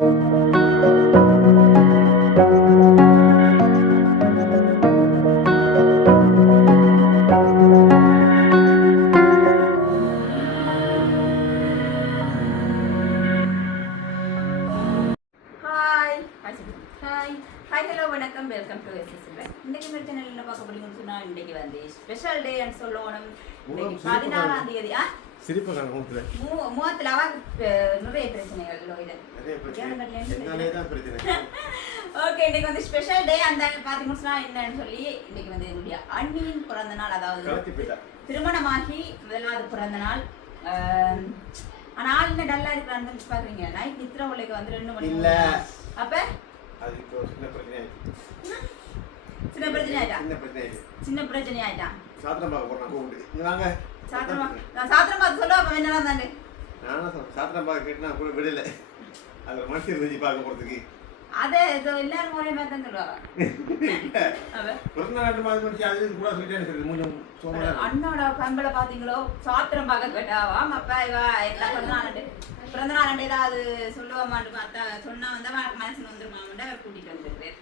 Special day ன்னு சொல்லணும். இன்னைக்கு 16ஆம் தேதி. சிரிப்பு நான் மூத்துல. மூத்துல நிறைய பிரச்சனைகள் லோயில. நிறைய பிரச்சனை. ஓகே, இன்னைக்கு வந்து ஸ்பெஷல் டே. அந்த பாத்தீங்கன்னா என்னன்னு சொல்லி இன்னைக்கு வந்து என்னுடைய அண்ணியின் பிறந்த நாள். அதாவது திருமணமாகி முதலாவது பிறந்த நாள். ஆனா ஆள் என்ன டல்லா இருக்கான்னு பாக்குறீங்க. நைட் நித்ரா உலக வந்து 2 மணி இல்ல. அப்ப அது சின்ன பிரச்சனை ஆயிடுச்சு. சின்ன பிரச்சனை ஆயிட்டா. சாத்திரம் பார்க்க போறோம். கூப்பிட்டு வாங்க. சாத்திரம் பார்த்து சொல்ல. அப்ப என்னடா தானே நானும் சாத்திரம் பார்க்க கேட்டா கூட விடல. அது மனசு இருந்துச்சு பார்க்க போறதுக்கு. அதே எல்லாரும் ஒரே மாதிரி தான் சொல்லுவாங்க. அண்ணோட பம்பளை பாத்தீங்களோ சாத்திரம் பார்க்க கேட்டாவா அப்ப இவ எல்லாம் பிறந்த நாள் ஏதாவது சொல்லுவாமான்னு பார்த்தா சொன்னா வந்து மனசுல வந்துருமாமண்டா கூட்டிட்டு வந்துருக்கேன்.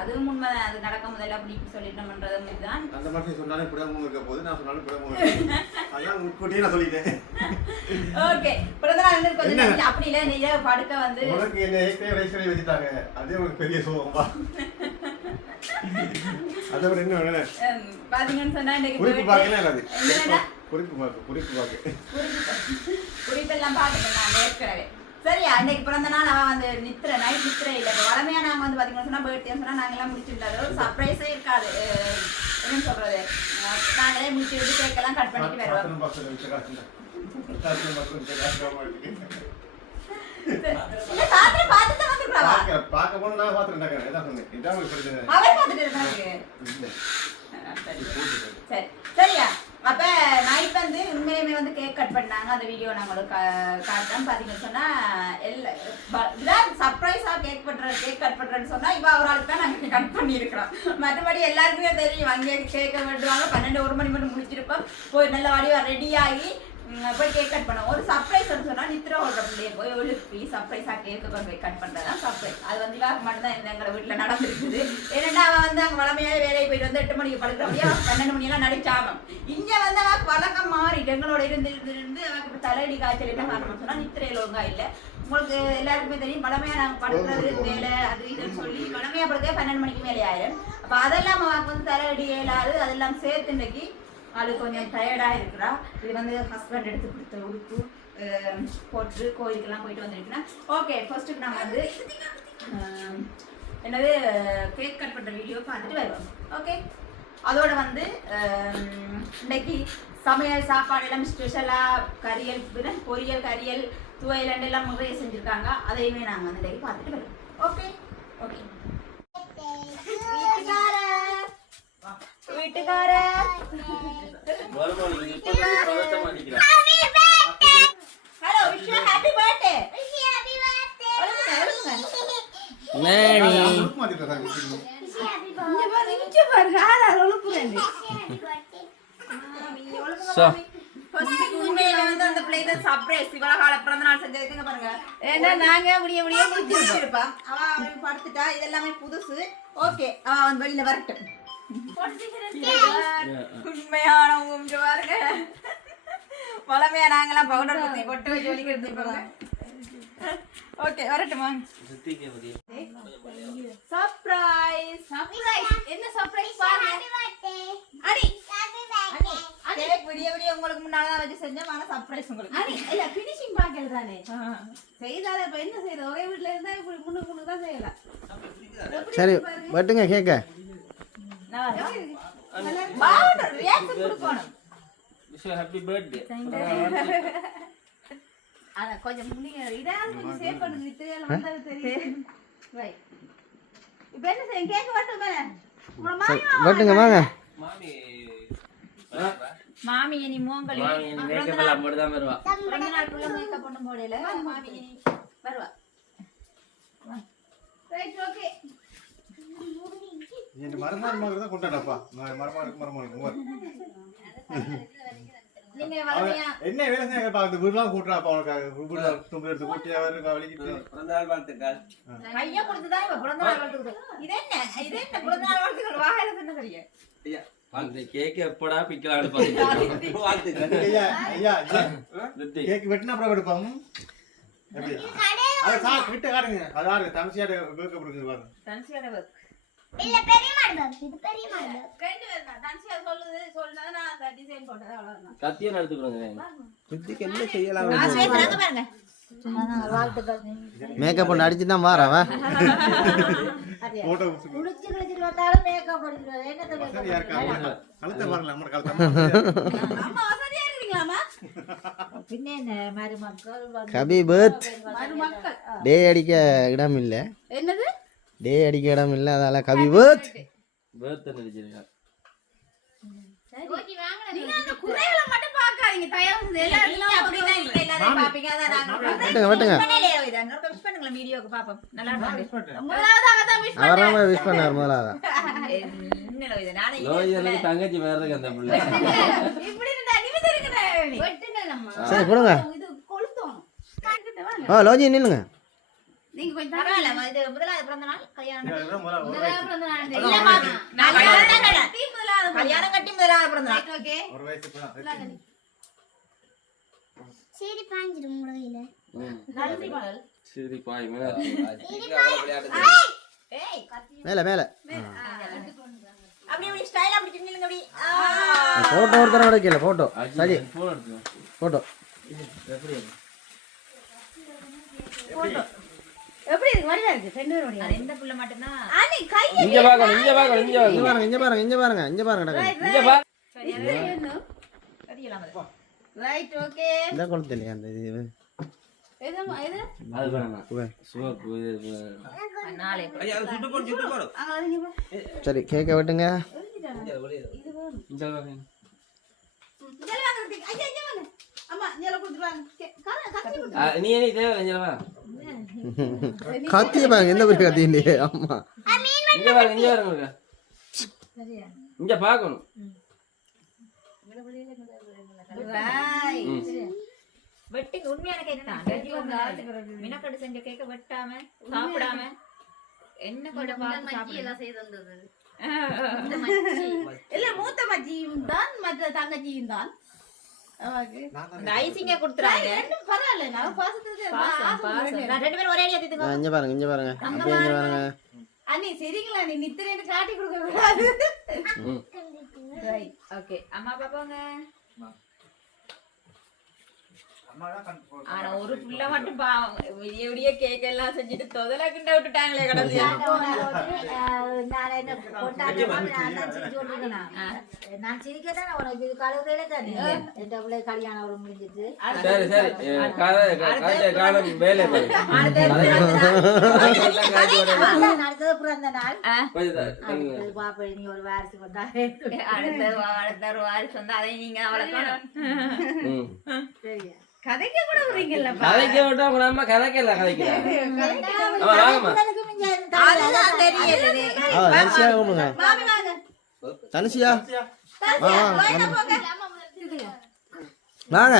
அதுவும் உண்மை. அது நடக்கும் முதல்ல அப்படி சொல்லிட்டு பண்றது இதுதான். அந்த மாதிரி சொன்னாலும் பிறகு இருக்க போது நான் சொன்னாலும் பிறகு அதான் முன்கூட்டியே நான் சொல்லிட்டேன். ஓகே, பிறந்த நாள் கொஞ்சம் அப்படி இல்ல. நீங்க படுக்க வந்து உனக்கு என்ன ஏகே ரைஸ்ல வச்சிட்டாங்க. அதே ஒரு பெரிய சோகம்பா. அத விட என்ன வேணும் பாத்தீங்கன்னு சொன்னா இன்னைக்கு குறிப்பு பார்க்கல. என்னடா குறிப்பெல்லாம் பாத்துட்டேன் நான் ஏற்கனவே. சரியா, இன்னைக்கு பிறந்த நாள் அவன் வந்து நைட் நித்திர இல்லை. வளமையா நாங்க வந்து பாத்தீங்கன்னா சொன்னா பர்த்டே சொன்னா நாங்கெல்லாம் முடிச்சுட்டாரு. ஒரு சர்ப்ரைஸே இருக்காது. என்னன்னு சொல்றது, நாங்களே முடிச்சு விட்டு கேக்கெல்லாம் கட் பண்ணிட்டு வருவோம். சரியா, அப்ப நைட் வந்து உண்மையுமே வந்து கேக் கட் பண்ணாங்க. அந்த வீடியோ நான் உங்களுக்கு காட்டுறேன். பாத்தீங்கன்னு சொன்னா சர்ப்ரைஸா கேக் கட் பண்றேன்னு சொன்னா இவ அவராளுக்கு தான் நாங்க கட் பண்ணி இருக்கிறோம். மற்றபடி எல்லாருக்குமே தெரியும் அங்கே கேக்க வெட்டுவாங்க. 12-1 மணி மட்டும் முடிச்சிருப்போம். போய் நல்ல வடிவா ரெடி ஆகி போய் கேக் கட் பண்ணோம். ஒரு சர்ப்ரைஸ் சொன்னா நித்ரா ஓடுற பிள்ளைய போய் ஒழுப்பி சர்ப்ரைஸா கேக்கு கொண்டு போய் கட் பண்றதுதான் சர்ப்ரைஸ். அது வந்து மட்டும் தான் எங்க வீட்டுல நடந்துருக்குது. ஏன்னா அவன் வந்து அங்க வளமையாவே வேலையை போயிட்டு வந்து 8 மணிக்கு படுக்கிறபடியா 12 மணி எல்லாம் நடிச்சாமன். இங்க வந்து அவக்கு வழக்கம் மாறிட்டு எங்களோட இருந்து அவக்கு தலையடி காய்ச்சல் என்ன காரணம் சொன்னா நித்திரையில ஒழுங்கா இல்ல. உங்களுக்கு எல்லாருக்குமே தெரியும் வளமையா நாங்க படுக்கிறது வேலை அது இதுன்னு சொல்லி வளமையா படுக்க 12 மணிக்கு மேலே ஆயிரும். அப்ப அதெல்லாம் அவக்கு வந்து தலையடி இயலாது. அதெல்லாம் சேர்த்து இன்னைக்கு அது கொஞ்சம் டயர்டா இருக்கிறா. இது வந்து ஹஸ்பண்ட் எடுத்து கொடுத்த உடுப்பு போட்டு கோயிலுக்கெல்லாம் போயிட்டு வந்துருக்குன்னா ஓகே. ஃபர்ஸ்ட்டுக்கு நாங்கள் வந்து என்னது கேக் கட் பண்ணுற வீடியோ பார்த்துட்டு வருவோம். ஓகே, அதோட வந்து இன்னைக்கு சமையல் சாப்பாடு எல்லாம் ஸ்பெஷலாக பொரியல் கரியல் துவையல் எல்லாம் முறையை செஞ்சுருக்காங்க. அதையுமே நாங்கள் வந்து இன்னைக்கு பார்த்துட்டு வருவோம். Okay okay. வீட்டுக்கார hello wish you happy birthday. Mary இங்க பாருங்க ஆளா ஒழுப்புறேன். சோ உண்மையில வந்து அந்த பிளேட் சர்ப்ரைஸ் இவ்வளவு கால பிறந்த நாள் செஞ்சதுக்குங்க பாருங்க. ஏன்னா நாங்க முடிய முடிச்சிருப்போம். அவன் படுத்துட்டா இதெல்லாமே புதுசு. ஓகே, அவன் வெளியில வரட்டும். உண்மையான பாருங்க வளமையா நாங்கெல்லாம் பவுடர் ஊத்தி பொட்டு வச்சு ஒலிக்கிறது. ஓகே, வரட்டுமா? சர்ப்ரைஸ் என்ன சர்ப்ரைஸ் பாருங்க. அடி கேக் விடிய உங்களுக்கு முன்னாலதான் வச்சு செஞ்சோம். ஆனா சர்ப்ரைஸ் உங்களுக்கு அடி இல்ல ஃபினிஷிங் பாக்கல தானே செய்தால. இப்ப என்ன செய்யறது, ஒரே வீட்டுல இருந்தா இப்படி முன்னுக்கு தான் செய்யலாம். சரி வெட்டுங்க கேக்க. Happy birthday. அத கொஞ்சம் முன்னிங்க இதாவது கொஞ்சம் சேவ் பண்ணுங்க. இதெல்லாம் வந்தது தெரியும். வை இப்போ என்ன செய்ய கேக் வரட்டுமே. உங்க மாமி வெட்டுங்க வாங்க. மாமி நீ மோங்கலி மேக்கப் எல்லாம் போட்டு தான் வருவா. பிறந்த நாளுக்குள்ள மேக்கப் பண்ண போடல. மாமி நீ வருவா. Right okay. இந்த மரமாடு தான் கொண்டாடப்பா மரமாடு நீங்க வரலையா என்ன வேலை செய்ய பாக்குது வீடுலாம் கூட்டுறாப்பா உனக்கு வீடு தும்பு எடுத்து கூட்டி அவரு வலிக்கிட்டு பிறந்தநாள் வாழ்த்துக்கள் கையா கொடுத்துதான் இப்ப பிறந்த நாள் வாழ்த்துக்கள் இது என்ன பிறந்த நாள் வாழ்த்துக்கள் வாயில என்ன சரியா ஐயா அந்த கேக் எப்படா பிக்கலாம்னு பாத்துட்டு வாழ்த்துக்கள் ஐயா கேக் வெட்டினா அப்புறம் எடுப்போம் எப்படி அது விட்டு காட்டுங்க அது யாரு தங்கச்சியாட கேக்க கொடுக்குது பாருங்க தன்சியோட work. இல்ல பெரிய மாடு இது பெரிய மாடு ரெண்டு பேர் தான் தன்சியா சொன்னது நான் அந்த டிசைன் போட்டது அவ்வளவுதான் கத்தியை எடுத்துக்கிறோங்க குத்திக்கு என்ன செய்யலாம் பாருங்க சும்மா நான் வாழ்த்துக்கள் மேக்கப் பண்ணி அடிச்சு தான் மாறவ போட்டோ குளிச்சு வந்தாலும் மேக்கப் பண்ணிடுவேன் என்ன சரி யாருக்கா கழுத்தை பாருங்க நம்ம கழுத்தை அம்மா வசதியா இருக்கீங்களாமா பின்ன என்ன மருமக்கள் கபி பர்த் மருமக்கள் டே அடிக்க இடம் இல்ல என்னது டே அடிக்க இடம் இல்ல அதால கபி பர்த் பேர்த் நடிச்சிருக்கேன் நீங்க அந்த குறைகளை மட்டும் பார்க்காதீங்க தயவு செஞ்சு எல்லாரும் அப்படினா நீங்க எல்லாரும் பாப்பீங்க அத நாங்க வெட்டுங்க பண்ணலையே இத நம்ம விஷ் பண்ணுங்க வீடியோக்கு பாப்போம் நல்லா இருக்கு முதலாவது அவதான் விஷ் அவராம விஷ் பண்ணார் முதலாவது என்னல இது நானே லோயனுக்கு தங்கச்சி வேற இருக்கு அந்த பிள்ளை இப்படி இருந்தா நிமிந்து இருக்கடா நீ வெட்டுங்கம்மா சரி கொடுங்க இது கொளுத்தோம் ஓ லோஜி நில்லுங்க நீங்க கொஞ்சம் பரவாயில்ல இது முதலாவது பிறந்த நாள் கல்யாணம் முதலாவது பிறந்த நாள் இல்ல மாமி கல்யாணம் கட்டி முதலாவது பிறந்த நாள் ஓகே ஒரு வயசு இப்பதான் சரி பாஞ்சிரும் முளையில நன்றி மகள் சரி பாய் மேல ஏய் மேல மேல அப்படி அப்படி ஸ்டைலா அப்படி நில்லுங்க அப்படி போட்டோ ஒருத்தர எடுக்கல போட்டோ சரி போன் எடுத்து போட்டோ எப்படி போட்டோ எப்படி இருக்கு வடிவா இருக்கு ரெண்டு பேரும் வடிவா இந்த புள்ள மட்டும் தான் அனி கை இங்க பாருங்க இங்க பாருங்க இங்க பா சரியா என்ன கடியலாம் ரைட் ஓகே இந்த கொளுத்து இல்லையா அந்த இது இது அது பாருங்க சுவப்பு நாளை ஐயா அது சுட்டு போடு அங்க வரீங்க சரி கேக்க வெட்டுங்க இந்த பாருங்க இதெல்லாம் வாங்குறதுக்கு ஐயா ஐயா வாங்க அம்மா நீல கொடுத்துவாங்க கத்தி நீ என்ன தேவை இல்லையா கத்திய பாருங்க எந்த பெரிய கத்தி இல்லையே அம்மா இங்க பாருங்க சரியா இங்க பார்க்கணும் வெட்டிங்க உண்மையான கேக் தான் மினக்கடு செஞ்ச கேக்க வெட்டாம சாப்பிடாம என்ன கூட பார்த்து சாப்பிடலாம் இல்ல மூத்த மச்சியும் தான் மற்ற தங்கச்சியும் தான் அந்த ஐசிங்க கொடுத்துறாங்க பரவாயில்ல நான் பாசத்துக்கு ரெண்டு பேரும் ஒரே அடியா திட்டுங்க இங்க பாருங்க அப்படியே இங்க பாருங்க அண்ணி சரிங்களா நீ நித்திரேன்னு காட்டி கொடுக்க கூடாது ரைட் ஓகே அம்மா பாப்பாங்க ஆனா ஒரு புள்ள மட்டும் பாவம் விடிய விடிய கேக் எல்லாம் செஞ்சுட்டு தொதல கிண்ட விட்டுட்டாங்களே கடந்து நான் சிரிக்கதான் உனக்கு கழுவுறே தானே என் பிள்ளை கல்யாணம் முடிஞ்சிட்டு சரி சரி காலம் வேலை அடுத்தது பிறந்த நாள் கொஞ்சம் பாப்பா நீ ஒரு வாரிசு வந்தா அடுத்த ஒரு வாரிசு வந்து அதை நீங்க வளர்க்கணும் சரியா கதைக்க கூட வரீங்கல்ல கதைக்க விட்டா உங்க அம்மா கதைக்கல கதைக்கிறேன் வாங்கம்மா அதுதான் தெரியல தனுஷியா கூப்பிடுங்க மாமி வாங்க தனுஷியா வாங்க போங்க வாங்க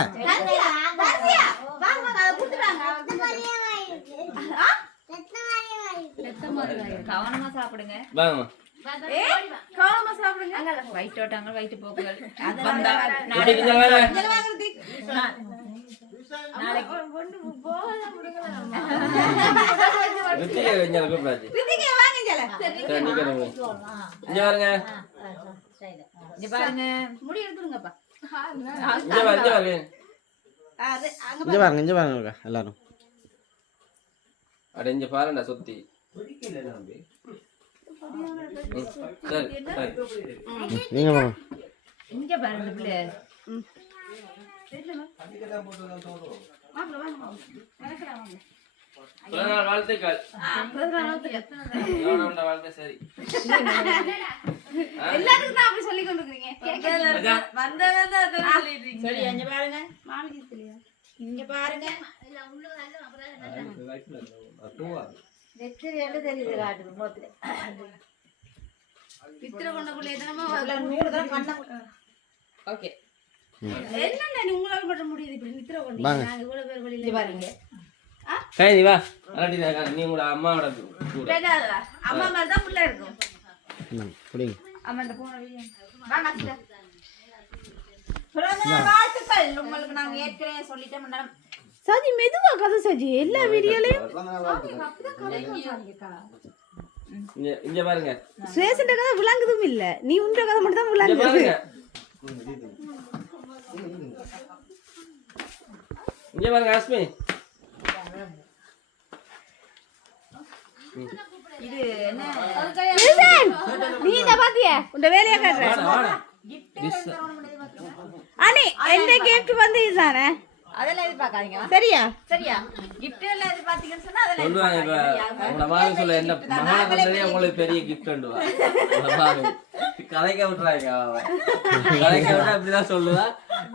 தர்சியா வாங்க அத குடுறாங்க கவனமா சாப்பிடுங்க வாங்கம்மா கவனமா சாப்பிடுங்க வயிற்று ஓட்டாங்க வயிற்று போக்குகள் வந்தா இங்க வாங்க நாளைக்கு ரித்திகா கொஞ்சம் கூப்பிடாச்சு ரித்திகா வாங்க ஜல சரி நிக்கிறேன் இங்க பாருங்க இங்க பாருங்க முடி எடுத்துருங்கப்பா இங்க பாருங்க இங்க பாருங்க எல்லாரும் அட இங்க பாருடா சுத்தி சரி சரி நீங்க வாங்க இங்க பாருங்க பிள்ளை பிறந்தநாள் வாழ்த்துக்கள் வாழ்த்து சரி எல்லாத்துக்கும் தான் அப்படி சொல்லி கொண்டிருக்கீங்க சரி இங்க பாருங்க இங்க பாருங்க தெரியுது காட்டுது மொத்தத்துல பித்திர கொண்ட பிள்ளை எத்தனமா இவ்வளவு 100 தடவை கண்ணை ஓகே என்னண்ணா நீ உங்களால மட்டும் முடியுது இப்படி பித்திர கொண்டு நாங்க இவ்வளவு பேர் வெளியில பாருங்க சரி நீ வா அல்லாட்டி நீ உங்களோட அம்மாவோட கூட வேண்டாதா அம்மா மாதிரி தான் புள்ள இருக்கும் புடிங்க அம்மா இந்த போன வாங்க அத்தை. பிறந்த நாள் வாழ்த்துக்கள் உங்களுக்கு நாங்க ஏற்கனவே சொல்லிட்டோம் மேடம். சஜி மெதுவா கதை சஜி எல்லா வீடியோலயும் இங்க பாருங்க சுரேஷன் கதை விளங்குதும் இல்ல நீ உண்ட கதை மட்டும் தான் இங்க விளங்குது பாருங்க இங்க பாருங்க அஸ்மி இது என்ன வில்சன், நீ இத பாத்தியா உண்ட வேலைய காட்டுற வாடா gift அனி எந்த gift வந்து இதுதானே அதெல்லாம் எதிர்பார்க்காதீங்க சரியா சரியா gift எல்லாம் எதிர்பார்த்தீங்கன்னு சொன்னா அதெல்லாம் சொல்லுவாங்க இப்ப உங்களை வாங்க சொல்ல என்ன மகானந்தரே உங்களுக்கு பெரிய கிஃப்ட் உண்டுவா வாங்க கதைக்க விட்டுறாங்க அவன் கதைக்க விட்டா அப்படிதான் சொல்லுவா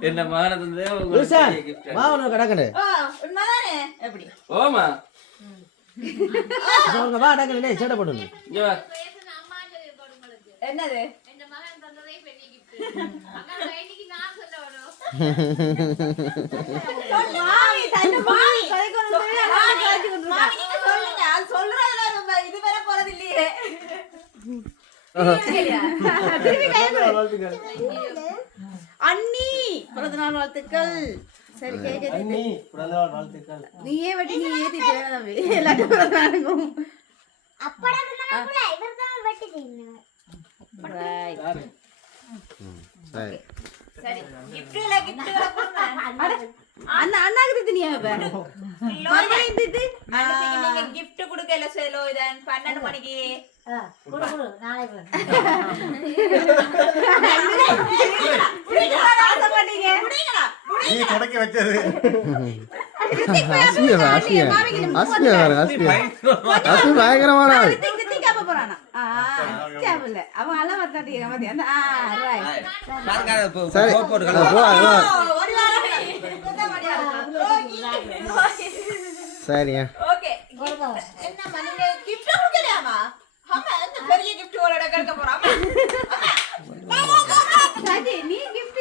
என்ன மகானந்தரே உங்களுக்கு பெரிய கிஃப்ட் வா உனக்கு கடக்கடு ஓ உண்மைதானே எப்படி ஓமா சொல்லுங்க வா கடக்கடு டேய் சேட்ட போடு இங்க வா என்னது மாமி தன்னை மாமி மாமி நீங்க சொல்லுங்க அது சொல்றதுல ரொம்ப இது வர போறது இல்லையே அண்ணி பிறந்த நாள் வாழ்த்துக்கள் சரி கேக்குது அண்ணி பிறந்தநாள் வாழ்த்துக்கள் நீயே வெட்டி நீ ஏத்தி தேவை எல்லாரும் பிறந்த நாளுக்கும் சரி சரி giftல giftல கொடுங்க அண்ணா அண்ணாக்கு தினியா இப்ப மறுபடியும் திட்டு நீங்க gift கொடுக்கல செலோ இதான் 12 மணிக்கு நீ தொடக்கி வச்சது பயங்கரமான ஆள் அவன் அள வந்தாட்டிங்க சரி சரியா ஓகே என்ன மணிங்க gift கொடுக்கலையாமா அம்மா என்ன பெரிய gift ஓட கேட்க போறாமா நீ gift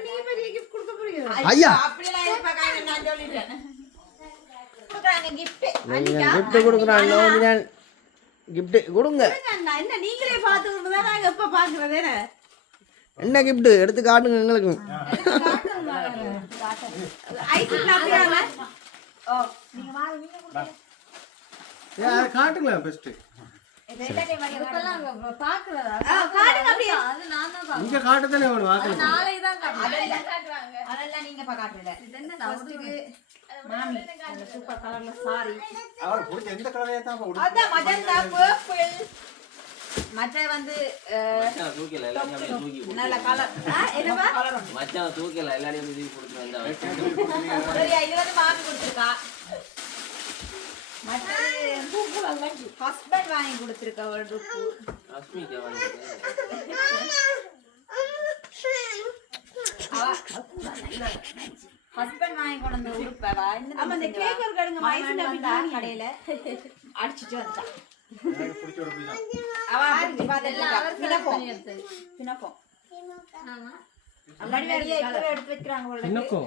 நீ பெரிய gift கொடுக்க போறீங்க ஐயா அப்படிலாம் எதிர்பார்க்காத நான் சொல்லிட்டேன் கொடுக்குறாங்க gift கிஃப்ட் கொடுக்குறாங்க கிஃப்ட் கொடுங்க அண்ணா, என்ன நீங்களே பார்த்து தான் நாங்க எப்ப பாக்குறது என்ன கிஃப்ட் எடுத்து காட்டுங்க எங்களுக்கு ஐஸ் சாப்பிடுறாங்க ஓ நீங்க வாங்க நீங்க காட்டுங்களா பெஸ்ட் பாக்குறதா காட்டுங்க அப்படியே இங்க காட்டுதானே வேணும் வாக்கு அதெல்லாம் நீங்க பாக்காட்டுல ஃபர்ஸ்ட்க்கு மாமி அந்த சூப்பர் கலர்ல சாரி அவள் பிடிச்ச எந்த கலரையா தான் அதான் மஜந்தா பர்பிள் மற்ற வந்து மச்சான் தூக்கல எல்லாரையும் தூக்கி கொடு நல்ல கலர் என்னவா கலர் மச்சான் தூக்கல எல்லாரையும் தூக்கி கொடுத்து வந்தா சரியா இது வந்து மாமி கொடுத்திருக்கா மற்ற ஹஸ்பண்ட் வாங்கி கொடுத்திருக்கா ஒரு டுப்பு அஸ்மிக்கு வாங்கி ஹஸ்பண்ட் வாங்கி கொண்டு வந்து உடுப்பவா ஆமா இந்த கேக் ஒரு கடுங்க மைசூர் வந்தா கடையில அடிச்சிட்டு வந்தா எனக்கு பிடிச்ச ஒரு பீஸா அவ அப்படி பார்த்தா பினப்போ அல்லாடி ரெடியா இப்பவே எடுத்து வைக்கறாங்க போல இருக்கு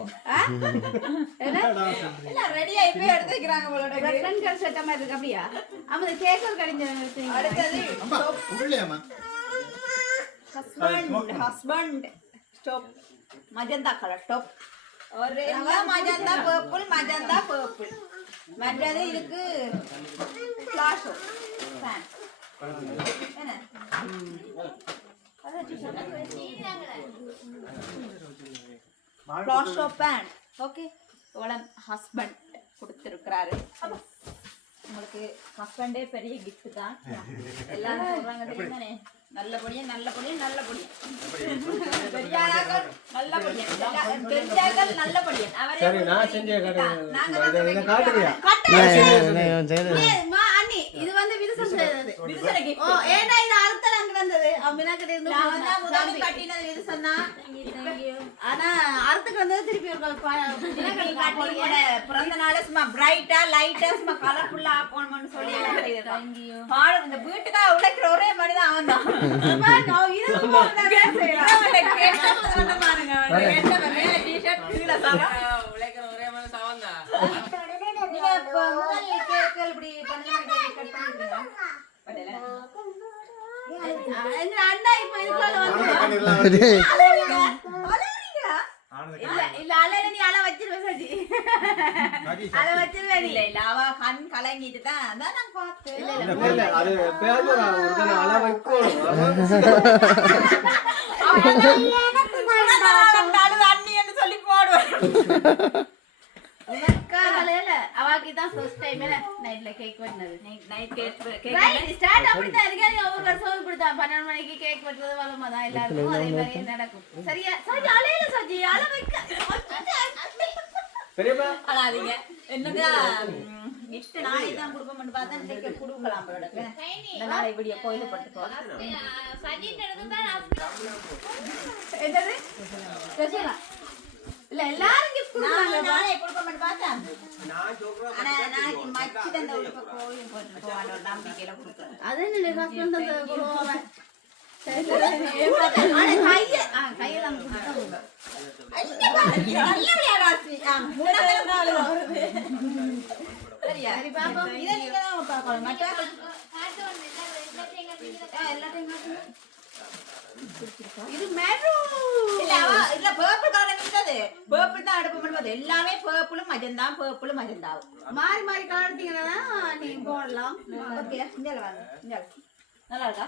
இல்ல ரெடியா இப்பவே எடுத்து வைக்கறாங்க போல இருக்கு ரெண்டு கர் செட் மாதிரி இருக்கு அப்படியா ஆமா இந்த கேக் ஒரு கடிஞ்ச அடுத்தது அம்மா புரியலையாமா husband stop magenta colour top ஒரு மஜந்தா பர்பிள் மற்றது இதுக்கு ஃபிளாஷ் ஃபேன் என்ன ஃபிளாஷ் பேண்ட் ஓகே இவளன் ஹஸ்பண்ட் கொடுத்திருக்கிறாரு உங்களுக்கு ஹஸ்பண்டே பெரிய gift தான் எல்லாரும் சொல்றாங்க தெரியுமானே நல்லபடியா பெரியார்கள் நல்லபடியா பெரியார்கள் நல்லபடியா சரி நான் செஞ்ச கடை இத காட்டுறியா அண்ணி இது வந்து விதுசன் செய்தது ஓ ஏன்னா இது அறுத்தல் அங்க வந்தது அம்மினா கிட்ட இருந்து முதல்ல கட்டினது இது சொன்னா ஆனா கருத்துக்கு வந்தது திருப்பி உங்களோட பிறந்த நாள் சும்மா பிரைட்டா லைட்டா சும்மா கலர்ஃபுல்லா ஆக்கணும்னு சொல்லி பாடு இந்த வீட்டுக்காக உழைக்கிற ஒரே மனிதன் அவன் தான் உழைக்கிற ஒரே மாதிரி சாவன் தான். நீங்க இப்ப முதல் கேக்குகள் இப்படி 12 மணிக்கு கட் பண்ணிருக்கீங்க பட்டேல எங்க அண்ணா இப்ப இதுக்குள்ள வந்து இல்ல அலையில நீ அலை வச்சிருவ சஜி அலை வச்சிருவே நீ இல்ல அவ கண் கலங்கிட்டு தான் அதான் நான் பார்த்தேன் இல்ல அது பேர் ஒரு அள வைக்கணும் அண்ணின்னு சொல்லி போடுவேன் அவாக்கிதான் ஃபர்ஸ்ட் டைம் நைட்ல கேக் வெட்டினது நைட் கேக் ஸ்டார்ட் அப்படிதான் இருக்காது ஒவ்வொரு வருஷம் இப்படிதான் 12 மணிக்கு கேக் வெட்டுறது வளமாதான் எல்லாருக்கும் அதே மாதிரி நடக்கும் சரியா சஜி அலையில சஜி அலை வைக்க பெரியப்பா அழாதீங்க என்னங்க நெக்ஸ்ட் நாளை தான் கொடுப்போம்னு பார்த்தா இன்னைக்கு கொடுக்கலாம் போல இந்த நாளை இப்படியே கோயில பட்டுக்கோ என்னது ஸ்பெஷலா இல்ல எல்லாரும் கிஃப்ட் கொடுப்பாங்க நாளை கொடுப்போம்னு பார்த்தா ஆனா நாளைக்கு மச்சி தான் இந்த உடுப்ப கோயில் போட்டு போவாங்க ஒரு நம்பிக்கையில கொடுக்குறேன் அது என்ன ஹஸ்பண்ட் அந்த போவாங்க கையெல்லாம் நல்ல விளையாடாச்சு சரியா சரி பாப்போம் இதை நீங்க தான் பார்க்கணும் மற்ற எல்லாத்தையும் இது மெரூன் இல்ல பர்பிள் கலர் இருந்தது பர்பிள் தான் அடுப்பு பண்ணும்போது எல்லாமே பர்பிளும் மஜந்தாவும் மாறி மாறி கலர் எடுத்தீங்கன்னா நீ போடலாம் ஓகே இங்க வாங்க இங்க நல்லா இருக்கா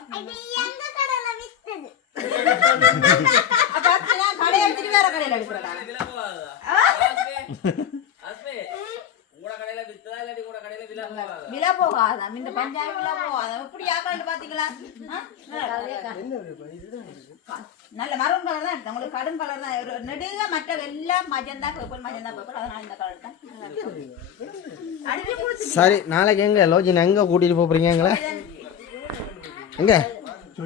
அப்ப நான் கடையை எடுத்துட்டு வேற கடையில எடுக்கிறதா இதுல போகாதா? அஸ்மே, உங்களோட கடையில வித்ததா இல்லாட்டி உங்களோட கடையில விலை போகாதா? விலை போகாதா இந்த பஞ்சாயத்து விலை போகாதா எப்படி யாக்காண்டு பாத்தீங்களா நல்ல மரூன் கலர் தான் எடுத்தேன் உங்களுக்கு கடும் கலர் தான் ஒரு நெடுக மற்ற எல்லாம் மஜந்தா பர்பிள் அதனால இந்த கலர் தான் அடிச்சு குடிச்சு சரி நாளைக்கு எங்க லோஜின் எங்க கூட்டிட்டு போறீங்க எங்களை எங்க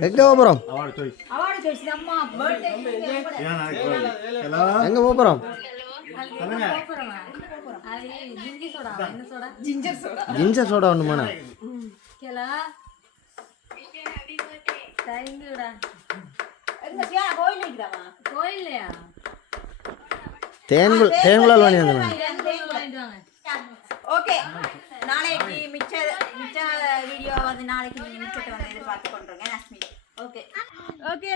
எங்க போறோம் அவார்டு choice அம்மா பர்த்டே எங்க போறோம் ஜிஞ்சர் சோடா ஜிஞ்சர் சோடா ஒண்ணுமாண்ணா எங்க சியா கோயில் இருக்குதாமா கோயில்லையா தேன்குழல் வாங்கி வந்தேன் ஓகே நாளைக்கு மிச்ச வீடியோ வந்து நாளைக்கு நீங்க மிச்சத்தை வந்து எதிர்பார்த்து கொண்டுருங்க நஸ்மி ஓகே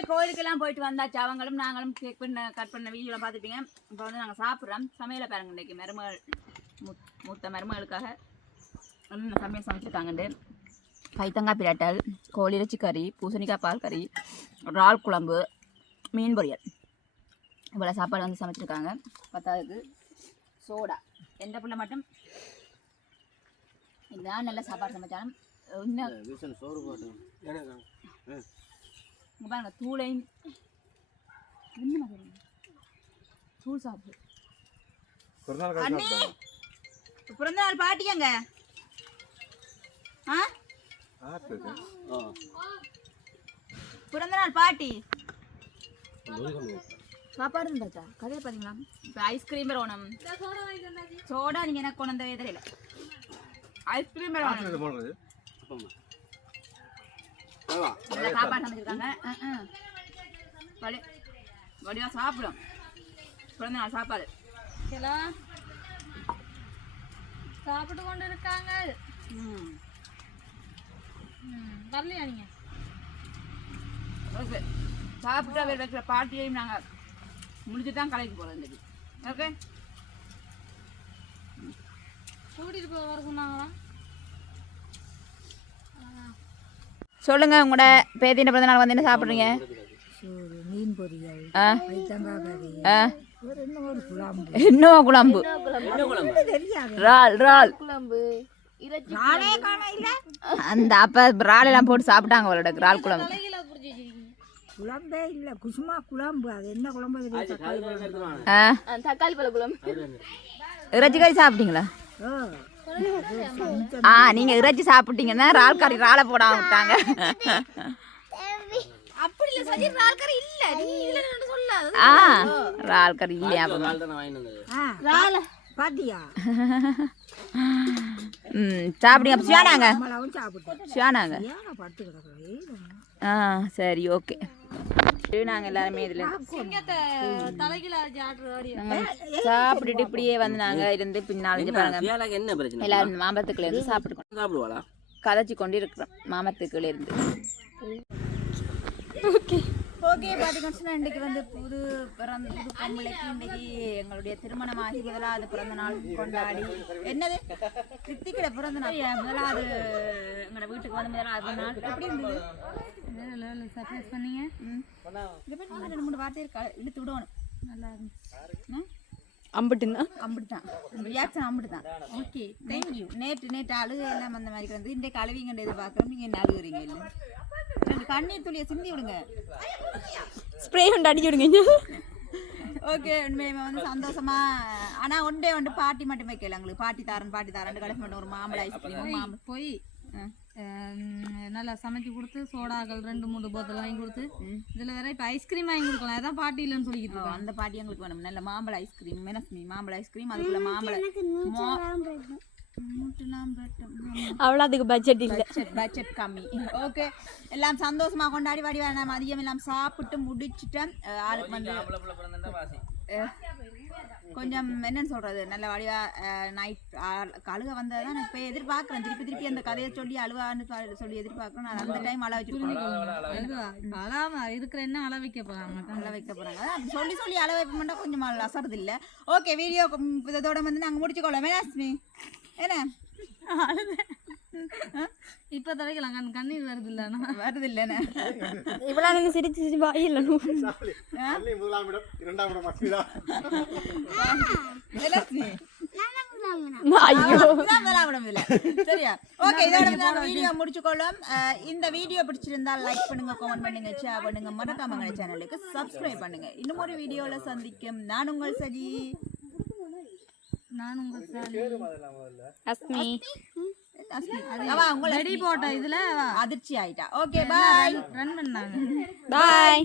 கோயிலுக்கெல்லாம் போயிட்டு வந்தாச்சு அவங்களும் நாங்களும் கேக் கட் பண்ண வீடியோலாம் பார்த்துப்பீங்க இப்போ வந்து நாங்கள் சாப்பிட்றோம் சமையலை பாருங்க இன்றைக்கி மருமகள் மூத்த மருமகளுக்காக சமையல் சமைச்சிருக்காங்கண்டு பைத்தங்காய் பிரட்டல் கோழி இறைச்சி கறி பூசணிக்காய் பால் கறி இறால் குழம்பு மீன் பொரியல் இவ்வளோ சாப்பாடு வந்து சமைச்சிருக்காங்க பத்தாவதுக்கு சோடா எந்த பிள்ளை மட்டும் இதுதான் நல்ல சாப்பாடு சமைச்சாலும் இன்னும் பாருங்க தூளையும் தூள் சாப்பிடு அண்ணி பிறந்த நாள் பாட்டியாங்க பிறந்த நாள் பாட்டி சாப்பாடு இருந்தாச்சா கதையை பார்த்தீங்களா இப்போ ஐஸ்கிரீம் வேணும் சோடா நீங்கள் எனக்கு கொண்டு வந்தவே தெரியல ஐஸ்கிரீம் வேணும் சாப்பாடு சமைச்சிருக்காங்க வடிவா சாப்பிடும் பிறந்த நாள் சாப்பாடு சாப்பிட்டு கொண்டு இருக்காங்க வரலையா நீங்க ஓகே சாப்பிட்டா வேறு வைக்கிற பார்ட்டியையும் நாங்கள் முடிச்சு தான் கடைக்கு போகிறோம் இன்றைக்கி ஓகே கூட்டிட்டு போய் வர சொன்னாங்களா சொல்லுங்க உங்களோட பேத்தின பிறந்த நாள் வந்து என்ன சாப்பிட்றீங்க மீன் பொரியல் இன்னும் குழம்பு இறால் குழம்பு அந்த அப்ப இறால் எல்லாம் போட்டு சாப்பிட்டாங்க அவளோட இறால் குழம்பு குழம்பே இல்ல குசுமா குழம்பு அது என்ன குழம்பு தக்காளி பழ குழம்பு இறைச்சி கறி சாப்பிட்டீங்களா நீங்க இறைச்சி சாப்பிட்டீங்கன்னா இறால் கறி இறாலை போடாம விட்டாங்க அப்ப அப்படி இல்ல சஜி இறால் கறி இல்ல நீ இதுல என்ன சொல்லாத இறால் கறி இல்லையா நாள் தானே வாங்கிட்டு வந்தது இறால் பாத்தியா சாப்பிடுங்க சியானாங்க அவன் சாப்பிட்டு சியானாங்க ஏன் படுத்து கிடக்குறேன் சரி ஓகே நாங்க எல்லாருமே இதுல தலைகில ஆடுற சாப்பிட்டுட்டு இப்படியே வந்து நாங்க இருந்து பின்னால பாருங்க சியாலாக்கு என்ன பிரச்சனை எல்லாரும் மாமரத்துக்குள்ள இருந்து சாப்பிடுவாளா கதைச்சு கொண்டு இருக்கிறோம் மாமரத்துக்குள்ள இருந்து ஓகே பாத்தீங்கன்னா இன்னைக்கு வந்து புது பொம்பளைக்கு இன்னைக்கு எங்களுடைய திருமணமாகி முதலாவது பிறந்த நாள் கொண்டாடி என்னது கிருத்திகோட பிறந்த நாள் முதலாவது எங்களோட வீட்டுக்கு வந்து முதலாவது பிறந்த நாள் எப்படி இருந்தது சர்ப்ரைஸ் பண்ணீங்க இதை பற்றி 2-3 வார்த்தை இருக்கா இழுத்து விடணும் நல்லா இருந்துச்சு அம்பிட்டுதான் ரியாக்ஷன் அம்பிட்டுதான் ஓகே தேங்க்யூ நேற்று அழுகு எல்லாம் அந்த மாதிரி வந்து இன்றைக்கு அழுவிங்கன்ற எதிர்பார்க்குறோம் நீங்கள் என்ன அழுகுறீங்க இல்லை ரெண்டு கண்ணீர் துளியை சிந்தி விடுங்க ஸ்ப்ரே கொண்டு அடிச்சு விடுங்க ஓகே உண்மையுமே வந்து சந்தோஷமா ஆனா ஒன்றே பாட்டி மட்டும் வைக்கல எங்களுக்கு பாட்டி தாரன் கடைசி மட்டும் ஒரு மாம்பழ ஐஸ்கிரீம் போய் நல்லா சமைச்சு கொடுத்து சோடாக்கள் 2-3 போத்தல் வாங்கி கொடுத்து இதுல வேற இப்ப ஐஸ்கிரீம் வாங்கி கொடுக்கலாம் அதான் பாட்டி இல்லைன்னு சொல்லிக்கிட்டு இருக்கோம் அந்த பாட்டி எங்களுக்கு வேணும் நல்ல மாம்பழ ஐஸ்கிரீம் மெனஸ்மி மாம்பழ ஐஸ்கிரீம் அதுக்குள்ள மாம்பழ அவ்வளோ அதுக்கு பட்ஜெட் இல்லை பட்ஜெட் கம்மி ஓகே எல்லாம் சந்தோஷமா கொண்டாடி வாடி மதியம் எல்லாம் சாப்பிட்டு முடிச்சுட்டேன் ஆளுக்கு வந்து கொஞ்சம் என்னன்னு சொல்றது நல்ல வடிவா நைட் அழுக வந்ததான் இப்போ எதிர்பார்க்குறேன் திருப்பி அந்த கதையை சொல்லி அழுவான்னு சொல்லி எதிர்பார்க்குறேன் நான் அந்த டைம் அழ வச்சுருக்கேன் அழாம இருக்கிற என்ன அழ வைக்க போறாங்க அதான் சொல்லி அழ வைப்ப மட்டும் கொஞ்சம் அசறது இல்லை ஓகே வீடியோ இதோட வந்து நாங்கள் முடிச்சுக்கொள்ளோம் மேனாஸ்மி என்ன இப்ப தலைக்கலாம் கண்ணீர் வருது இல்லைண்ணா இவ்வளவு நீங்க சிரிச்சு வாயில்ல முதலாம் இடம் 2ஆம் இடம் அஸ்மிதா சரியா ஓகே இதோட வந்து வீடியோ முடிச்சுக்கொள்ளும் இந்த வீடியோ பிடிச்சிருந்தா லைக் பண்ணுங்க கமெண்ட் பண்ணுங்க ஷேர் பண்ணுங்க மறக்காம எங்க சேனலுக்கு சப்ஸ்கிரைப் பண்ணுங்க இன்னும் ஒரு வீடியோல சந்திக்கும் நான் உங்கள் சஜி அஸ்மி போட்ட இதுல அதிர்ச்சி ஆயிட்டா ஓகே பாய் ரன் பண்ணாங்க பாய்